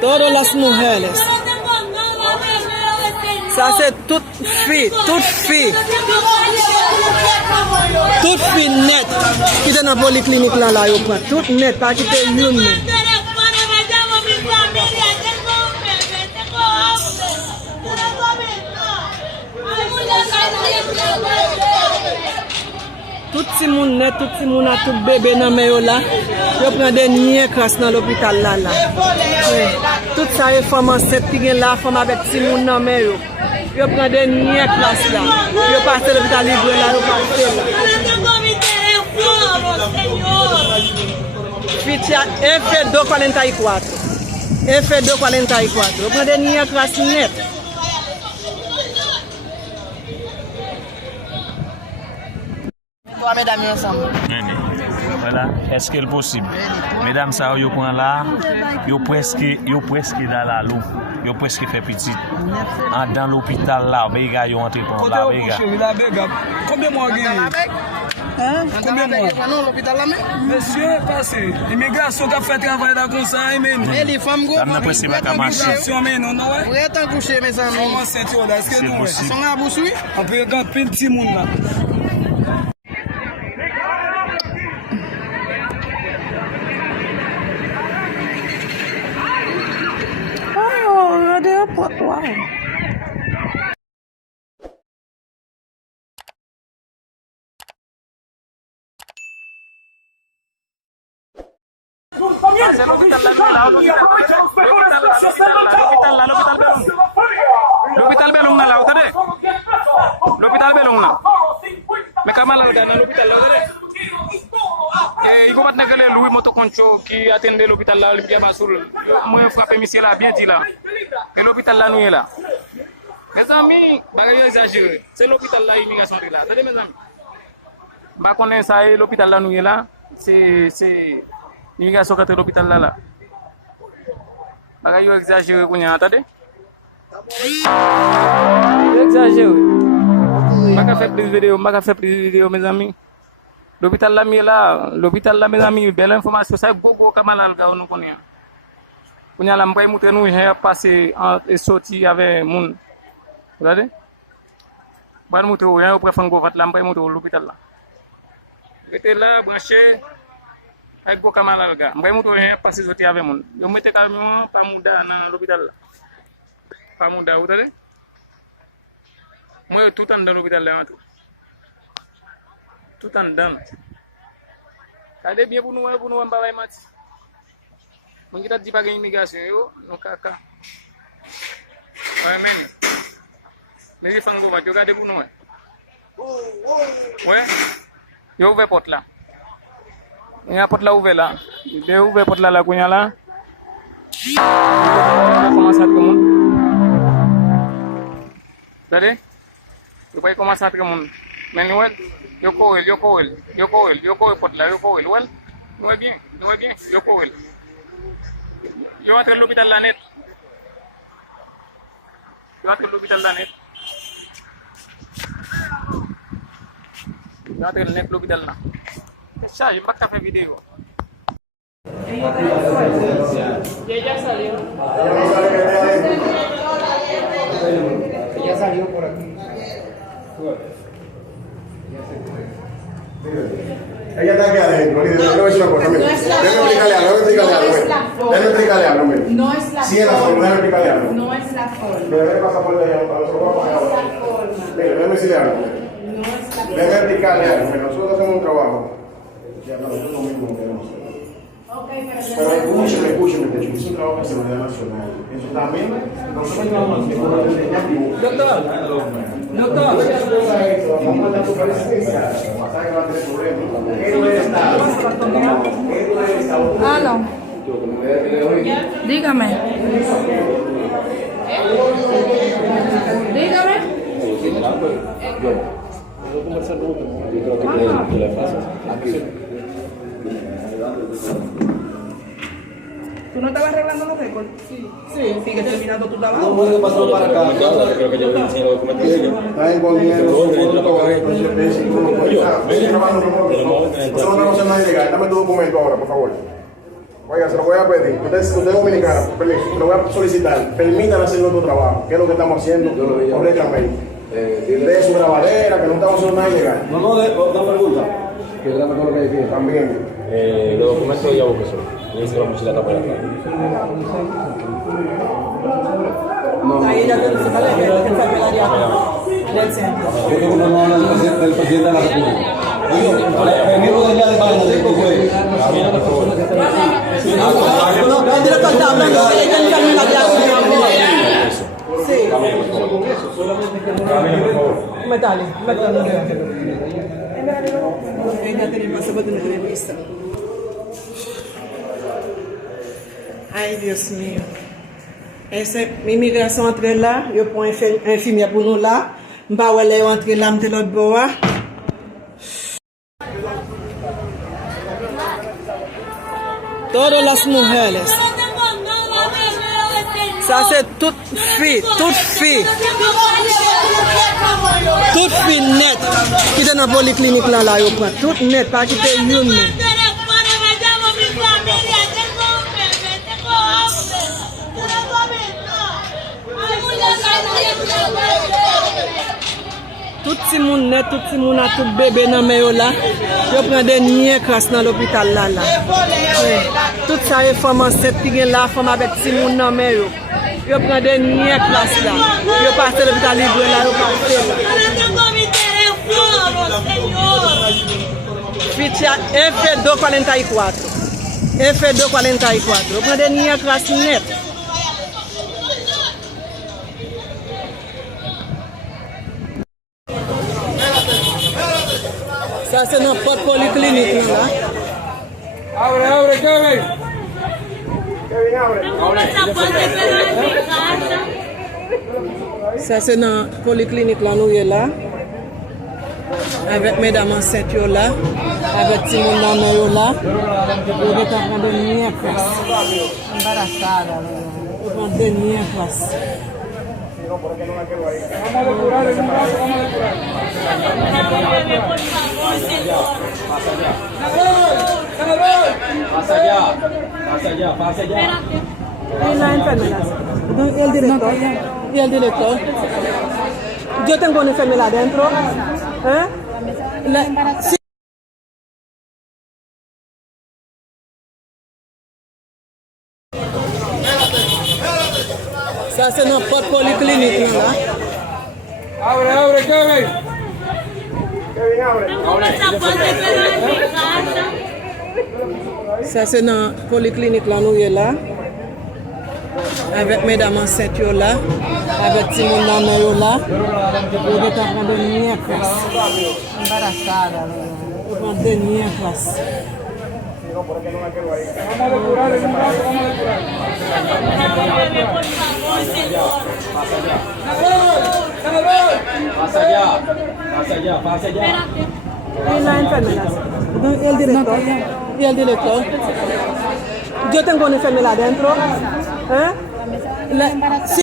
Todas las mujeres. Ça c'est toute fille net. Qui est dans la polyclinique là, yo prend. Toute net, pas qui te une. Tout si moun net, tout si moun a tout bébé nan men yo là. Yo prend des niais crasse dans l'hôpital là. Tout ça est femme enceinte qui gen la femme avec si moun nan men yo. Yo prend des niais crasse là. Yo passe l'hôpital libre là, yo passe là. Fitia F2 44. F2 44. Yo prend des niais crasse net. Mesdames ensemble. Voilà, est-ce qu'il est possible? Mesdames, ça, yo prend là, yo presque dans la l'eau, yo presque fait petit. Dans l'hôpital là, béga yo entré pour la béga. Combien mois gagné? Combien mois? Non, l'hôpital là même. Monsieur, passé. L'immigration qui a fait travail dans le conseil, mais nous. Et les femmes go. Ça presque pas qu'à marcher. Vous êtes en coucher mes amis. Comment c'est là? Est-ce que nous sont à bouche? On peut regarder petit monde là. Wow. L'hôpital Belong na la udah deh. L'hôpital Belong na. Mereka malah udah na l'hôpital la udah deh. Iko bat negale loué moto concho qui attendait l'hôpital là le bien basul. Moi frappé monsieur là bien dit là. Et l'hôpital là nous est là. Mes amis, bagay exagéré. C'est l'hôpital là immigration là. Attendez mes amis. Ba connait ça l'hôpital là nous est là. C'est immigration qui est l'hôpital là. Bagay exagéré kunya attendez. Exagéré. Maka fait plus vidéo mes amis. L'hôpital là mes amis, belle information ça gogo kamalal ga on connait. Kunya la mbay mouté nous j'ai passé et sorti avec moun. Regardez. Ban mouté ou hein préfère go vat la mbay mouté l'hôpital là. Était là branché avec go kamalal ga. Mbay mouté j'ai passé sorti avec moun. Yo mette camion pas mouda dans l'hôpital là. Pas mouda, vous savez? Moi tout en dans l'hôpital là tout. Tout en dedans. Kade bien pour nous mbaway mat. Mun kita di bagay immigration yo no kaka. Amen. Mais il faut ngo mat yo kade pour nous. Ouais. Yo ouvert porte là. Il y a porte là ouvert là. Il ouvert porte là kunya là. Comment ça tout le monde? Regardez. Yo pas commencer à tout le monde. Mais nous yo coel pot là yo coel well nous bien yo coel yo entre l'hôpital la net l'hôpital là ça je pas faire vidéo ya salió por aquí. Ella está aquí adentro. Déjame decir una cosa. Déjame explicarle algo. No es la Sí, es la forma. Déjame explicarle algo. No es la forma. Déjame el pasaporte allá. Déjame decirle algo. No es la forma. Déjame explicarle algo. Nosotros hacemos un trabajo. Ya nosotros lo mismo queremos hacer. Pero escúcheme, Techo, es un trabajo de seguridad nacional. Eso también, nosotros llevamos a Doctor. vamos a dar tu presencia. Pasa que va a tener problemas. ¿Qué duele el Estado? Ah, no. Dígame. ¿Tú no estabas arreglando los récords? Sí. ¿Sigues terminando tu trabajo? No puede pasar para acá. Creo que yo le enseñé los documentos de ellos. Está imponiendo su punto de presidencia y tú no puedes estar. Sigue trabajando con nosotros. Nosotros no estamos haciendo nada ilegal. Dame tu documento ahora, por favor. Oiga, se lo voy a pedir. Usted es dominicana, se lo voy a solicitar. Permítanle hacer nuestro trabajo, que es lo que estamos haciendo correctamente. De su grabadera, que no estamos haciendo nada ilegal. No, una pregunta. Que graba con lo que decía. También. Los documentos ya busqué solo. Le hice la mochila para acá. Ahí ya te lo vale, que enfermería del centro. Porque uno no habla del presidente de la República. El mismo de allá de Bananeco fue. El director está hablando de ella enfermería. Sí. Metale. Ella tiene paso para tener entrevista. Ay, Dios mío. Ese, l'immigration entre là, yo prends infirmière pour nous là. Mba wè lè entre là, m'te l'autre bois. Todas las mujeres. Ça c'est toute fille net qui est dans la polyclinique là, yo prend. Toute net, pas qui te youn. Tout si moun net, tout si moun a tout bébé nan men yo la, yo pren denye kras nan l'hôpital là. Tout ça est femme enceinte qui gen la, femme avec si moun nan men yo. Yo pren denye kras là. Yo passe l'hôpital libre là, yo passe là. Ficha F244. F244. Yo pren denye kras net. Ça c'est notre porte polyclinique là. Abre, Kevin. Ça c'est notre polyclinique là nous est là. Avec mesdames enceintes yo là, avec petit monde dans yo là. On va prendre de dernière place. Embarazada. On prend dernière place. Pasa allá. Y la enfermera. ¿Y el director? ¿Y el director? Yo tengo una enfermera adentro. Sí. Ça c'est notre porte polyclinique là. Abre, Kevin. Ça c'est notre polyclinique là nous est là. Avec mesdames enceintes yo là, avec petit monde dans yo là. On va prendre de dernière place. Embarazada. On prend dernière place. Pasa allá. Y la enfermera. ¿Y el director? Yo tengo una enfermera adentro. Sí.